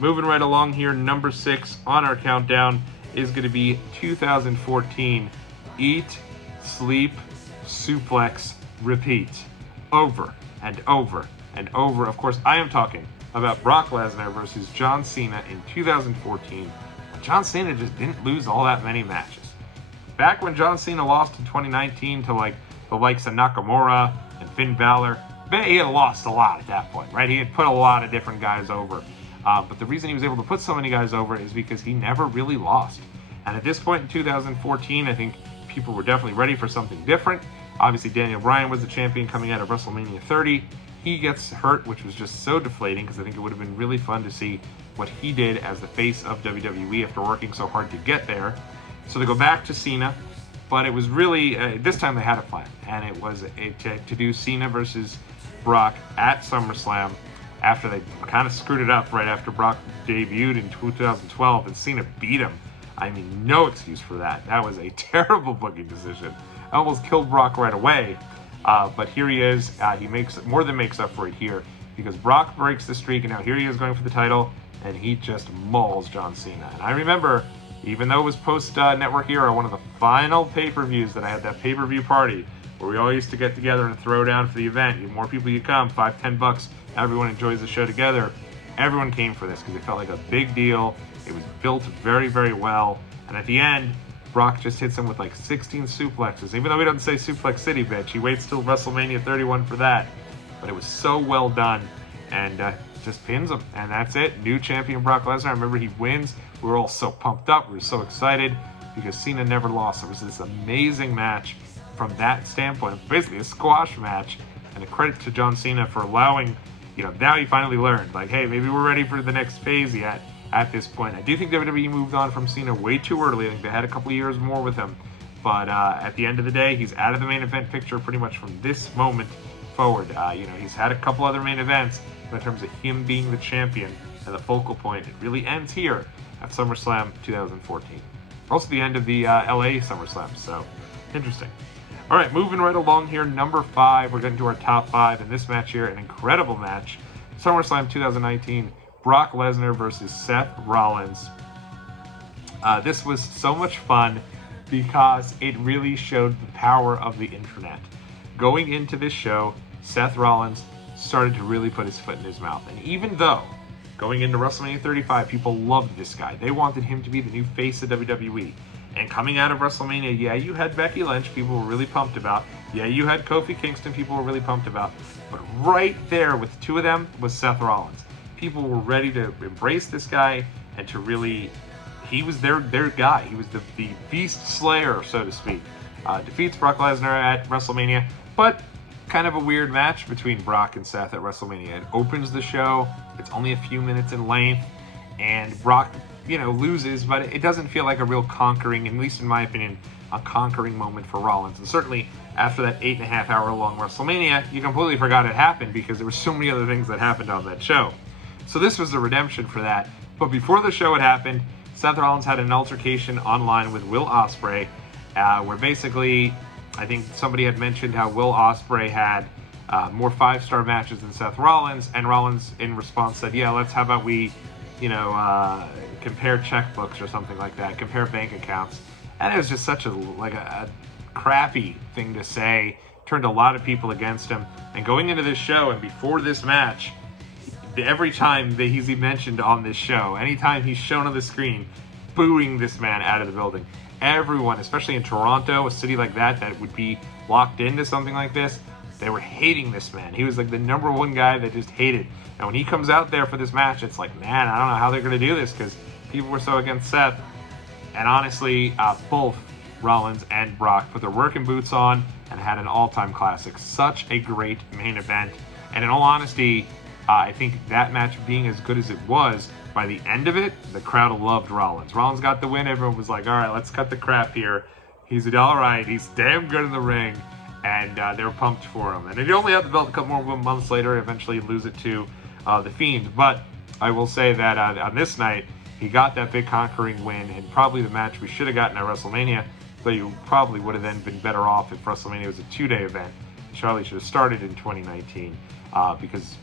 Moving right along here, number 6 on our countdown is going to be 2014 Eat, Sleep, Suplex, Repeat. Over and over and over. Of course, I am talking about Brock Lesnar versus John Cena in 2014. John Cena just didn't lose all that many matches. Back when John Cena lost in 2019 to like the likes of Nakamura and Finn Balor, he had lost a lot at that point, right? He had put a lot of different guys over. But the reason he was able to put so many guys over is because he never really lost. And at this point in 2014, I think people were definitely ready for something different. Obviously, Daniel Bryan was the champion coming out of WrestleMania 30. He gets hurt, which was just so deflating because I think it would have been really fun to see what he did as the face of WWE after working so hard to get there. So they go back to Cena, but it was really, this time they had a plan, and it was to do Cena versus Brock at SummerSlam after they kind of screwed it up right after Brock debuted in 2012, and Cena beat him. I mean, no excuse for that. That was a terrible booking decision. I almost killed Brock right away. But here he is. He more than makes up for it here because Brock breaks the streak, and now here he is going for the title, and he just mauls John Cena. And I remember, even though it was post-network era, one of the final pay-per-views that I had, that pay-per-view party where we all used to get together and throw down for the event. The more people you come, $5, $10, everyone enjoys the show together. Everyone came for this because it felt like a big deal. It was built very, very well. And at the end, Brock just hits him with like 16 suplexes. Even though he doesn't say Suplex City, bitch, he waits till WrestleMania 31 for that. But it was so well done, and just pins him, and that's it. New champion Brock Lesnar. I remember he wins. We were all so pumped up. We were so excited because Cena never lost. It was this amazing match from that standpoint. Basically a squash match, and a credit to John Cena for allowing, now he finally learned, like, hey, maybe we're ready for the next phase yet. At this point, I do think WWE moved on from Cena way too early. I think they had a couple of years more with him. But at the end of the day, he's out of the main event picture pretty much from this moment forward. He's had a couple other main events, but in terms of him being the champion and the focal point, it really ends here at SummerSlam 2014. Also the end of the LA SummerSlam, so interesting. All right, moving right along here, number 5. We're getting to our top 5 in this match here. An incredible match. SummerSlam 2019. Brock Lesnar versus Seth Rollins. This was so much fun because it really showed the power of the internet. Going into this show, Seth Rollins started to really put his foot in his mouth. And even though going into WrestleMania 35, people loved this guy. They wanted him to be the new face of WWE. And coming out of WrestleMania, yeah, you had Becky Lynch, people were really pumped about. Yeah, you had Kofi Kingston, people were really pumped about. But right there with two of them was Seth Rollins. People were ready to embrace this guy and to really, he was their guy. He was the beast slayer, so to speak. Defeats Brock Lesnar at WrestleMania, but kind of a weird match between Brock and Seth at WrestleMania. It opens the show, it's only a few minutes in length, and Brock, loses, but it doesn't feel like a real conquering, at least in my opinion, a conquering moment for Rollins. And certainly after that 8.5 hour long WrestleMania, you completely forgot it happened because there were so many other things that happened on that show. So this was a redemption for that. But before the show had happened, Seth Rollins had an altercation online with Will Ospreay, where basically, I think somebody had mentioned how Will Ospreay had more 5-star matches than Seth Rollins, and Rollins in response said, yeah, how about we, compare checkbooks or something like that, compare bank accounts. And it was just such a crappy thing to say, turned a lot of people against him. And going into this show and before this match, every time that he's mentioned on this show, anytime he's shown on the screen, booing this man out of the building. Everyone, especially in Toronto, a city like that would be locked into something like this, they were hating this man. He was like the #1 guy that just hated. And when he comes out there for this match, it's like, man, I don't know how they're going to do this, because people were so against Seth. And honestly, both Rollins and Brock put their working boots on and had an all-time classic. Such a great main event. And in all honesty, I think that match being as good as it was, by the end of it, the crowd loved Rollins. Rollins got the win. Everyone was like, all right, let's cut the crap here. He's all right. He's damn good in the ring. And they were pumped for him. And he only had the belt a couple more months later, eventually lose it to the Fiend. But I will say that on this night, he got that big conquering win, and probably the match we should have gotten at WrestleMania, though you probably would have then been better off if WrestleMania was a 2-day event. Charlie should have started in 2019 because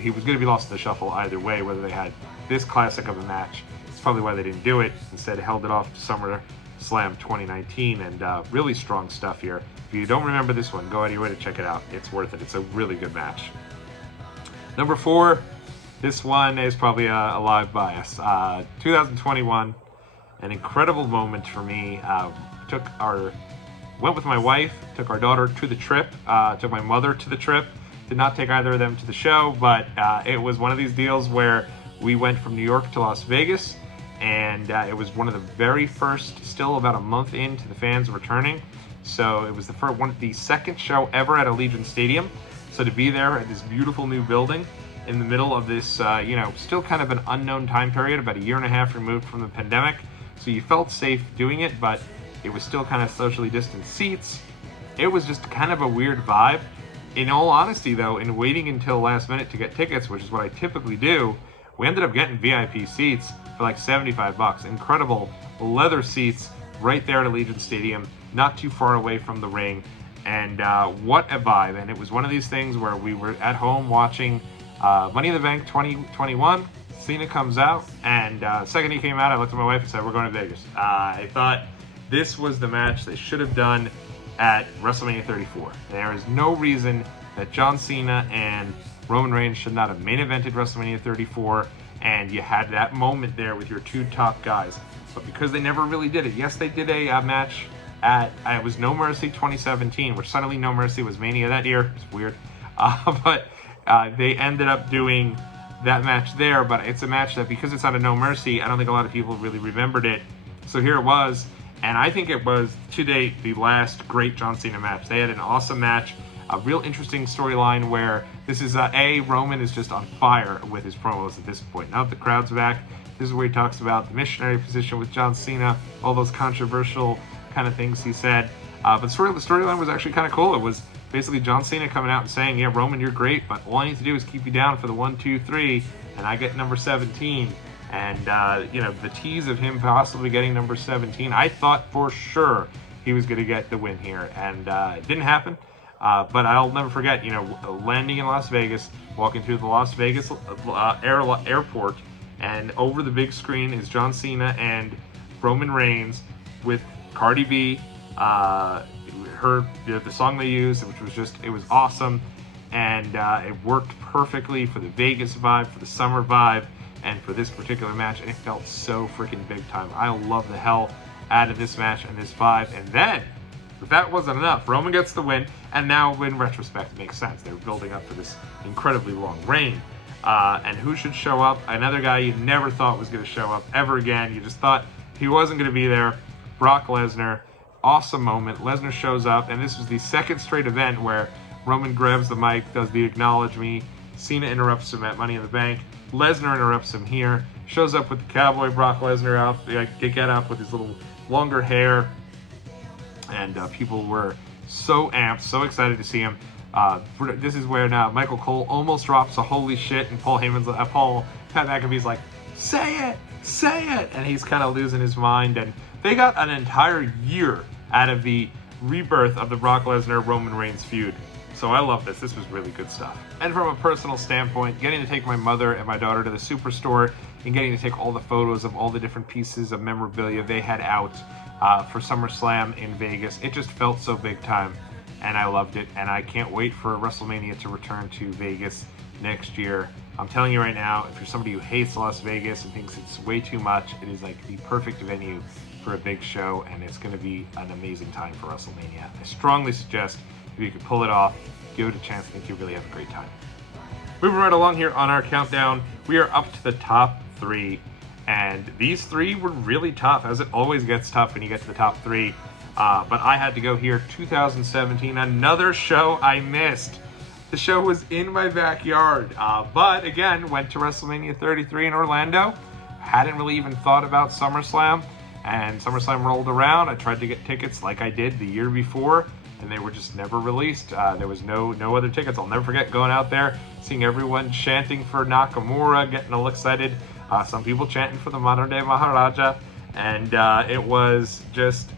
he was going to be lost in the shuffle either way, whether they had this classic of a match. That's probably why they didn't do it. Instead, held it off to SummerSlam 2019, and really strong stuff here. If you don't remember this one, go out of your way to check it out. It's worth it. It's a really good match. Number 4, this one is probably a live bias. 2021, an incredible moment for me. Went with my wife, took our daughter to the trip, took my mother to the trip. Did not take either of them to the show, but it was one of these deals where we went from New York to Las Vegas, and it was one of the very first, still about a month into the fans returning. So it was the second show ever at Allegiant Stadium. So to be there at this beautiful new building in the middle of this, still kind of an unknown time period, about a year and a half removed from the pandemic. So you felt safe doing it, but it was still kind of socially distanced seats. It was just kind of a weird vibe. In all honesty, though, in waiting until last minute to get tickets, which is what I typically do, we ended up getting VIP seats for like $75. Incredible leather seats right there at Allegiant Stadium, not too far away from the ring. And what a vibe. And it was one of these things where we were at home watching Money in the Bank 2021. Cena comes out, and the second he came out, I looked at my wife and said, we're going to Vegas. I thought this was the match they should have done at WrestleMania 34. There is no reason that John Cena and Roman Reigns should not have main evented WrestleMania 34, and you had that moment there with your two top guys. But because they never really did it, yes, they did a match at, it was No Mercy 2017, which suddenly No Mercy was Mania that year. It's weird. But they ended up doing that match there, but it's a match that, because it's on a No Mercy, I don't think a lot of people really remembered it. So here it was, and I think it was, to date, the last great John Cena match. They had an awesome match, a real interesting storyline where this is, Roman is just on fire with his promos at this point. Now that the crowd's back, this is where he talks about the missionary position with John Cena, all those controversial kind of things he said. But the storyline was actually kind of cool. It was basically John Cena coming out and saying, yeah, Roman, you're great, but all I need to do is keep you down for the 1, 2, 3, and I get number 17. And, the tease of him possibly getting number 17, I thought for sure he was going to get the win here. And it didn't happen. But I'll never forget, landing in Las Vegas, walking through the Las Vegas airport, and over the big screen is John Cena and Roman Reigns with Cardi B, the song they used, which was it was awesome, and it worked perfectly for the Vegas vibe, for the summer vibe, and for this particular match, and it felt so freaking big time. I love the hell out of this match and this vibe. And then, if that wasn't enough, Roman gets the win, and now in retrospect it makes sense. They were building up for this incredibly long reign. And who should show up? Another guy you never thought was going to show up ever again. You just thought he wasn't going to be there. Brock Lesnar. Awesome moment. Lesnar shows up, and this was the second straight event where Roman grabs the mic, does the acknowledge me. Cena interrupts him at Money in the Bank. Lesnar interrupts him here. Shows up with the cowboy Brock Lesnar get up with his little longer hair. And people were so amped, so excited to see him. This is where now Michael Cole almost drops a holy shit, and Pat McAfee's like, say it, and he's kind of losing his mind. And they got an entire year out of the rebirth of the Brock Lesnar-Roman Reigns feud. So I love this. This was really good stuff. And from a personal standpoint, getting to take my mother and my daughter to the Superstore and getting to take all the photos of all the different pieces of memorabilia they had out for SummerSlam in Vegas, it just felt so big time, and I loved it. And I can't wait for WrestleMania to return to Vegas next year. I'm telling you right now, if you're somebody who hates Las Vegas and thinks it's way too much, it is like the perfect venue for a big show, and it's going to be an amazing time for WrestleMania. I strongly suggest if you could pull it off, give it a chance. I think you really have a great time. Moving right along here on our countdown, we are up to the top 3, and these 3 were really tough, as it always gets tough when you get to the top 3. But I had to go here. 2017, another show I missed. The show was in my backyard, but again, went to WrestleMania 33 in Orlando. Hadn't really even thought about SummerSlam, and SummerSlam rolled around. I tried to get tickets like I did the year before, and they were just never released. There was no other tickets. I'll never forget going out there, seeing everyone chanting for Nakamura, getting all excited. Some people chanting for the modern day Maharaja, and it was just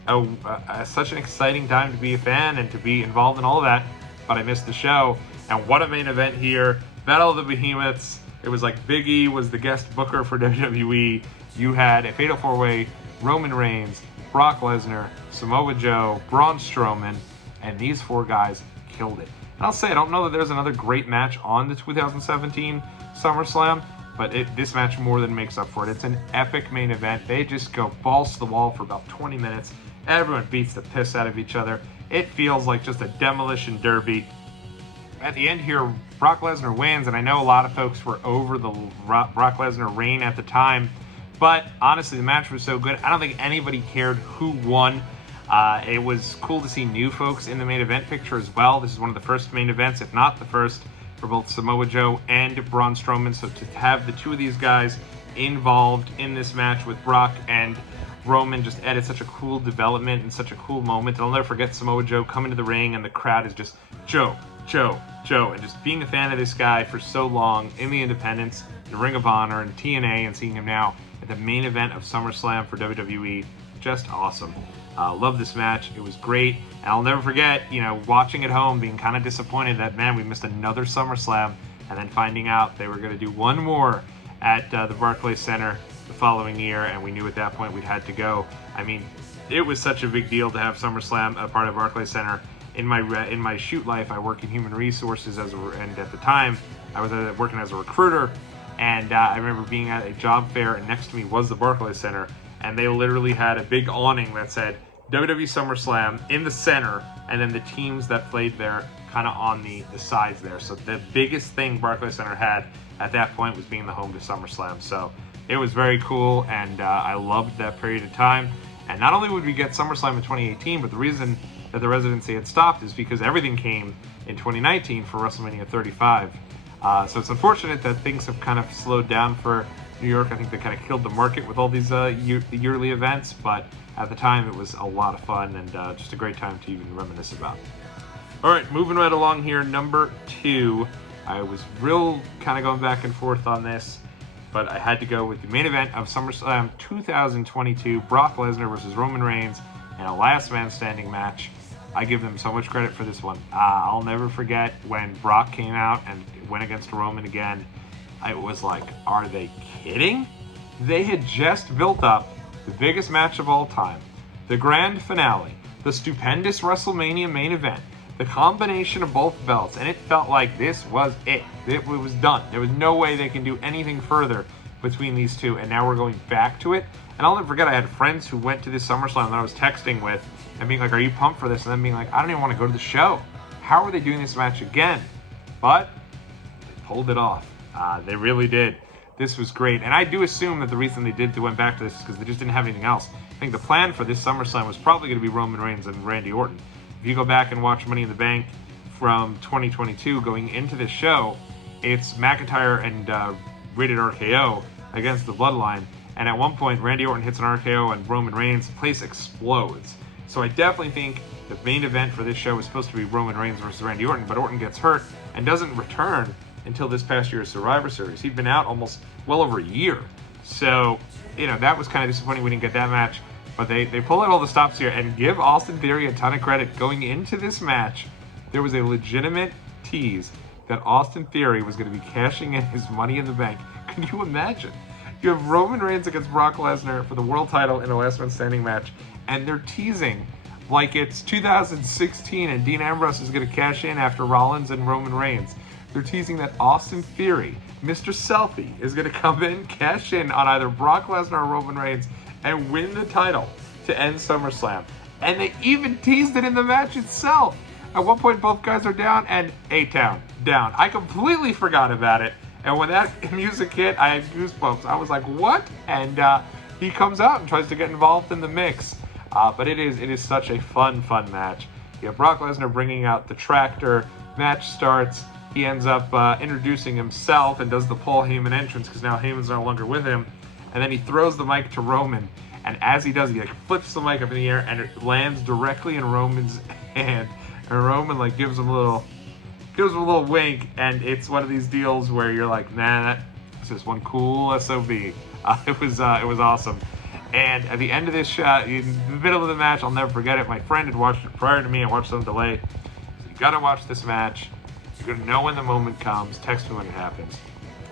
such an exciting time to be a fan and to be involved in all of that. But I missed the show. And what a main event here. Battle of the Behemoths. It was like Big E was the guest booker for WWE. You had a Fatal 4-Way, Roman Reigns, Brock Lesnar, Samoa Joe, Braun Strowman, and these 4 guys killed it. And I'll say, I don't know that there's another great match on the 2017 SummerSlam, but this match more than makes up for it. It's an epic main event. They just go balls to the wall for about 20 minutes. Everyone beats the piss out of each other. It feels like just a demolition derby. At the end here, Brock Lesnar wins, and I know a lot of folks were over the Brock Lesnar reign at the time, but honestly, the match was so good, I don't think anybody cared who won. It was cool to see new folks in the main event picture as well. This is one of the first main events, if not the first, for both Samoa Joe and Braun Strowman, so to have the 2 of these guys involved in this match with Brock and Roman just added such a cool development and such a cool moment. And I'll never forget Samoa Joe coming to the ring and the crowd is just, Joe, and just being a fan of this guy for so long in the Independents, in Ring of Honor, and TNA, and seeing him now at the main event of SummerSlam for WWE, just awesome. Love this match. It was great. And I'll never forget, watching at home, being kind of disappointed that, man, we missed another SummerSlam, and then finding out they were going to do one more at the Barclays Center the following year, and we knew at that point we'd had to go. I mean, it was such a big deal to have SummerSlam a part of Barclays Center. In my shoot life, I work in human resources, and at the time, I was working as a recruiter, and I remember being at a job fair, and next to me was the Barclays Center, and they literally had a big awning that said WWE SummerSlam in the center, and then the teams that played there kind of on the sides there. So the biggest thing Barclays Center had at that point was being the home to SummerSlam. So it was very cool, and I loved that period of time. And not only would we get SummerSlam in 2018, but the reason that the residency had stopped is because everything came in 2019 for WrestleMania 35. So it's unfortunate that things have kind of slowed down for New York. I think they kind of killed the market with all these yearly events, but at the time it was a lot of fun and just a great time to even reminisce about. All right, moving right along here, number 2. I was real kind of going back and forth on this, but I had to go with the main event of SummerSlam 2022, Brock Lesnar versus Roman Reigns in a last man standing match. I give them so much credit for this one. I'll never forget when Brock came out and went against Roman again. I was like, are they kidding? They had just built up the biggest match of all time, the grand finale, the stupendous WrestleMania main event, the combination of both belts, and it felt like this was it. It was done. There was no way they can do anything further between these two, and now we're going back to it. And I'll never forget, I had friends who went to this SummerSlam that I was texting with and being like, are you pumped for this? And then being like, I don't even want to go to the show. How are they doing this match again? But they pulled it off. They really did. This was great. And I do assume that the reason they went back to this is because they just didn't have anything else. I think the plan for this SummerSlam was probably going to be Roman Reigns and Randy Orton. If you go back and watch Money in the Bank from 2022 going into this show, it's McIntyre and Rated RKO against the Bloodline. And at one point, Randy Orton hits an RKO and Roman Reigns, the place explodes. So I definitely think the main event for this show was supposed to be Roman Reigns versus Randy Orton, but Orton gets hurt and doesn't return until this past year's Survivor Series. He'd been out almost well over a year. So, that was kind of disappointing we didn't get that match. But they pull out all the stops here and give Austin Theory a ton of credit. Going into this match, there was a legitimate tease that Austin Theory was going to be cashing in his Money in the Bank. Can you imagine? You have Roman Reigns against Brock Lesnar for the world title in a last man standing match, and they're teasing like it's 2016 and Dean Ambrose is going to cash in after Rollins and Roman Reigns. they're teasing that Austin Theory, Mr. Selfie, is going to come in, cash in on either Brock Lesnar or Roman Reigns, and win the title to end SummerSlam. And they even teased it in the match itself. At one point, both guys are down, and A-Town, down. I completely forgot about it. And when that music hit, I had goosebumps. I was like, what? And he comes out and tries to get involved in the mix. But it is such a fun match. You have Brock Lesnar bringing out the tractor. Match starts. He ends up introducing himself and does the Paul Heyman entrance because now Heyman's no longer with him. And then he throws the mic to Roman. And as he does, he like flips the mic up in the air and it lands directly in Roman's hand. And Roman like gives him a little wink. And it's one of these deals where you're like, nah, that's just one cool SOB. It was awesome. And at the end of this shot, in the middle of the match, I'll never forget it. My friend had watched it prior to me. I watched some delay. So you got to watch this match. You're going to know when the moment comes. Text me when it happens.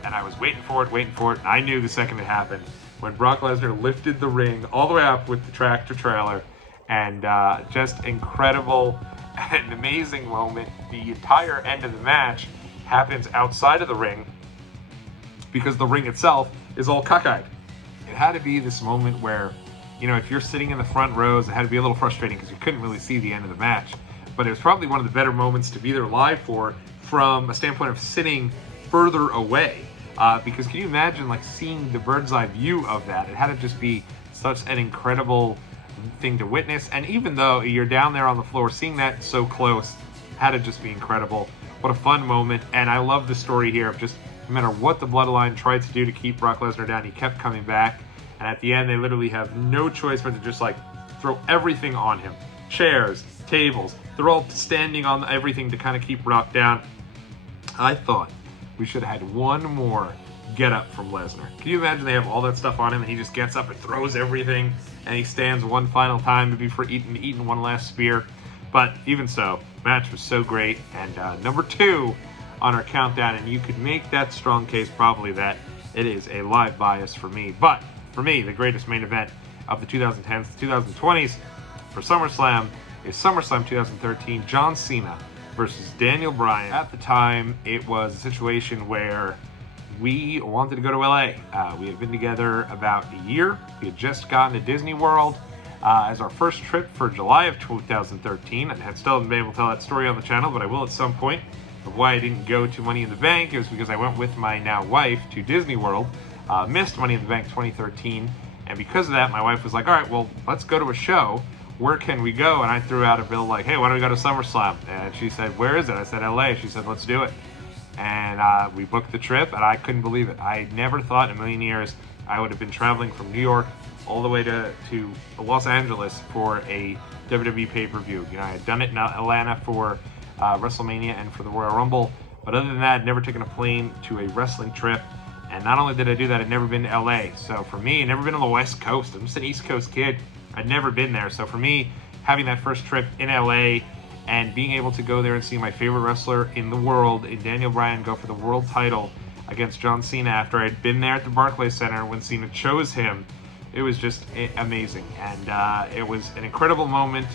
And I was waiting for it. And I knew the second it happened when Brock Lesnar lifted the ring all the way up with the tractor trailer. And just incredible and amazing moment. The entire end of the match happens outside of the ring because the ring itself is all cockeyed. It had to be this moment where, you know, if you're sitting in the front rows, it had to be a little frustrating because you couldn't really see the end of the match. But it was probably one of the better moments to be there live for from a standpoint of sitting further away. Because can you imagine like seeing the bird's eye view of that? It had to just be such an incredible thing to witness. And even though you're down there on the floor, seeing that so close had to just be incredible. What a fun moment. And I love the story here of just no matter what the Bloodline tried to do to keep Brock Lesnar down, he kept coming back. And at the end, they literally have no choice but to just like throw everything on him. Chairs, tables, they're all standing on everything to kind of keep Brock down. I thought we should have had one more get up from Lesnar. Can you imagine they have all that stuff on him and he just gets up and throws everything and he stands one final time before eating one last spear. But even so, match was so great. And number 2 on our countdown, and you could make that strong case probably that it is a live bias for me. But for me, the greatest main event of the 2010s, 2020s for SummerSlam is SummerSlam 2013, John Cena versus Daniel Bryan. At the time, it was a situation where we wanted to go to LA. We had been together about a year. We had just gotten to Disney World as our first trip for July of 2013. I had still haven't been able to tell that story on the channel, but I will at some point. Of why I didn't go to Money in the Bank, it was because I went with my now wife to Disney World, missed Money in the Bank 2013, and because of that, my wife was like, all right, well, let's go to a show. Where can we go? And I threw out a bill like, hey, why don't we go to SummerSlam? And she said, where is it? I said, LA. She said, let's do it. And we booked the trip, and I couldn't believe it. I never thought in a million years I would have been traveling from New York all the way to Los Angeles for a WWE pay-per-view. You know, I had done it in Atlanta for WrestleMania and for the Royal Rumble, but other than that, I'd never taken a plane to a wrestling trip. And not only did I do that, I'd never been to LA. So for me, I'd never been on the West Coast. I'm just an East Coast kid. I'd never been there. So for me, having that first trip in LA and being able to go there and see my favorite wrestler in the world, in Daniel Bryan, go for the world title against John Cena after I'd been there at the Barclays Center when Cena chose him, it was just amazing. And it was an incredible moment.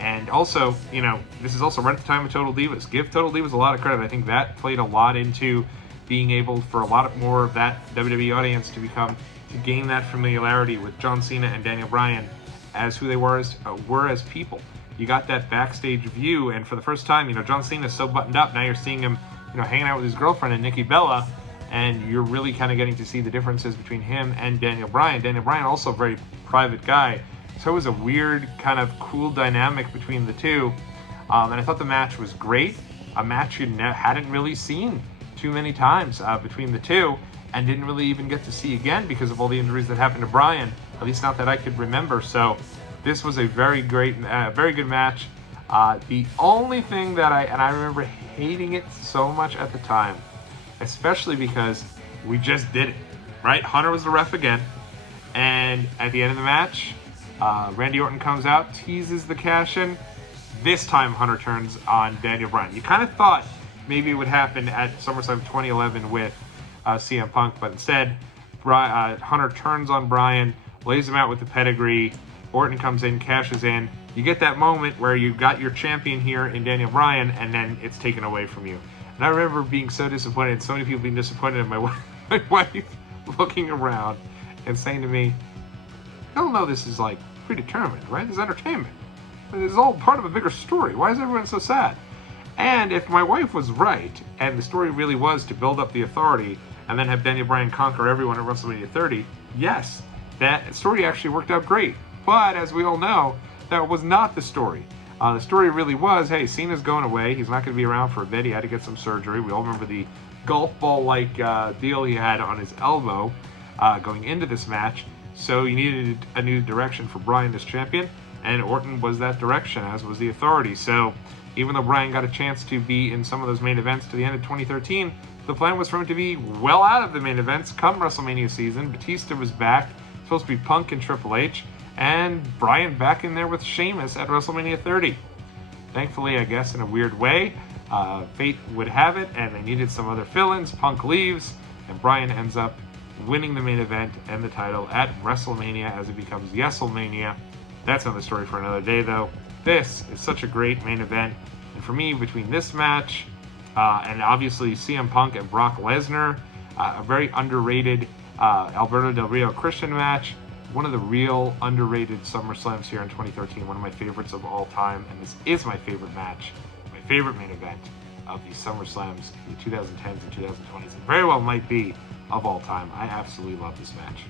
And also, you know, this is also right at the time of Total Divas. Give Total Divas a lot of credit. I think that played a lot into being able for a lot more of that WWE audience to gain that familiarity with John Cena and Daniel Bryan as who they were as people. You got that backstage view, and for the first time, you know, John Cena's so buttoned up. Now you're seeing him, you know, hanging out with his girlfriend and Nikki Bella, and you're really kind of getting to see the differences between him and Daniel Bryan. Daniel Bryan also a very private guy. So it was a weird kind of cool dynamic between the two. And I thought the match was great. A match you hadn't really seen too many times between the two and didn't really even get to see again because of all the injuries that happened to Bryan, at least not that I could remember. So this was a very great, very good match. The only thing that I remember hating it so much at the time, especially because we just did it, right? Hunter was the ref again. And at the end of the match, Randy Orton comes out, teases the cash-in. This time, Hunter turns on Daniel Bryan. You kind of thought maybe it would happen at SummerSlam 2011 with CM Punk, but instead, Hunter turns on Bryan, lays him out with the pedigree. Orton comes in, cashes in. You get that moment where you got your champion here in Daniel Bryan, and then it's taken away from you. And I remember being so disappointed, and so many people being disappointed in my wife looking around and saying to me, "You don't know this is like predetermined, right? This is entertainment. This is all part of a bigger story. Why is everyone so sad?" And if my wife was right, and the story really was to build up the Authority and then have Daniel Bryan conquer everyone at WrestleMania 30, yes, that story actually worked out great. But as we all know, that was not the story. The story really was, hey, Cena's going away. He's not going to be around for a bit. He had to get some surgery. We all remember the golf ball-like deal he had on his elbow going into this match. So you needed a new direction for Bryan as champion, and Orton was that direction, as was the Authority. So even though Bryan got a chance to be in some of those main events to the end of 2013, the plan was for him to be well out of the main events come WrestleMania season. Batista was back, supposed to be Punk and Triple H, and Bryan back in there with Sheamus at WrestleMania 30. Thankfully, I guess in a weird way, fate would have it, and they needed some other fill-ins. Punk leaves, and Bryan ends up winning the main event and the title at WrestleMania as it becomes Yeselmania. That's another story for another day, though. This is such a great main event, and for me, between this match and obviously CM Punk and Brock Lesnar, a very underrated Alberto Del Rio Christian match, one of the real underrated SummerSlams here in 2013, one of my favorites of all time, and this is my favorite match, my favorite main event of these SummerSlams in the 2010s and 2020s. It very well might be of all time. I absolutely love this match.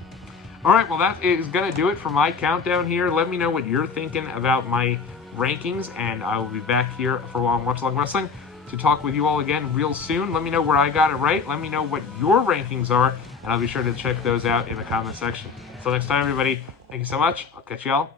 All right, well, that is going to do it for my countdown here. Let me know what you're thinking about my rankings, and I will be back here for Watch Along Wrestling to talk with you all again real soon. Let me know where I got it right. Let me know what your rankings are, and I'll be sure to check those out in the comment section. Until next time, everybody, thank you so much. I'll catch you all